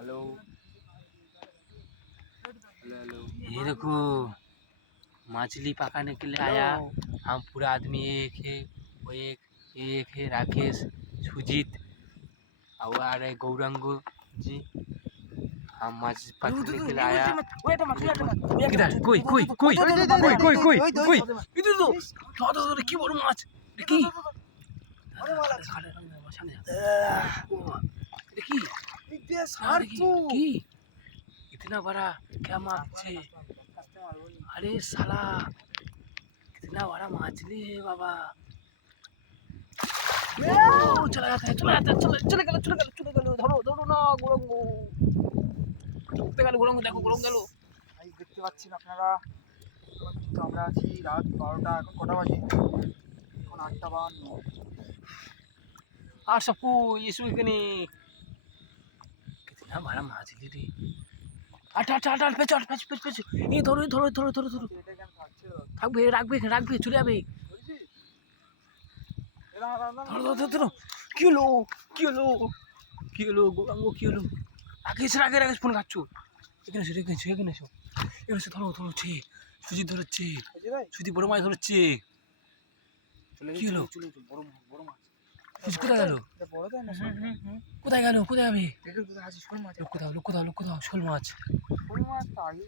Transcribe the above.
Hello hello hello. ये देखो मछली पकाने के लिए आया। हम पूरा आदमी एक है, वो एक है राकेश, सुजीत और आ रहे गौरंग जी। हम मछली पकड़ने के लिए आया। किधर कोई कोई कोई कोई कोई कोई कोई इधर तो কি বড় মাছ দেখি देखी इतना बड़ा क्या माछ है। अरे साला कितना बड़ा मछली है बाबा। ओ, चला जाता है चले गलो धरो धरो ना গোরঙ্গ ঢুকতে গেল গোরঙ্গ। দেখো গোরঙ্গ গেল। ভাই দেখতে পাচ্ছেন আপনারা কিন্তু আমরা আছি রাত 12টা। এখন কটা বাজে? এখন 8:52। আর सबको यीशु के ने कितना बड़ा मछली रे। আট আট আট আট পেছ পেছ পেছ পেছ এই ধরো ধরো ধরো ধরো ধরো এটা কেন থাকছে? থাকবে রাখবে রাখবে চলে যাবে। বুঝছিস? এরা ধরো ধরো ধরো কি হলো কি হলো কি হলো গোরঙ্গ কি হলো? রাকেশ রাগে রাকেশ ফোন খাচ্ছ। এখানে এসো এখানে এসো এখানে এসো এখানে এসো ধরো ধরছে সুজিত ধরছে ভাই সুজিত বড় মাছ ধরছে। চলে কি হলো? চলে বড় বড় মাছ। সুজিত কোথায় গেল? এটা বড় তাই না? কোথায় গেল কোথায় যাবে? দেখুন কোথায় আছে শোল মাছ। লোক কোথাও লোক কোথাও লোক কোথাও শোল মাছ। শোল মাছ তো আগে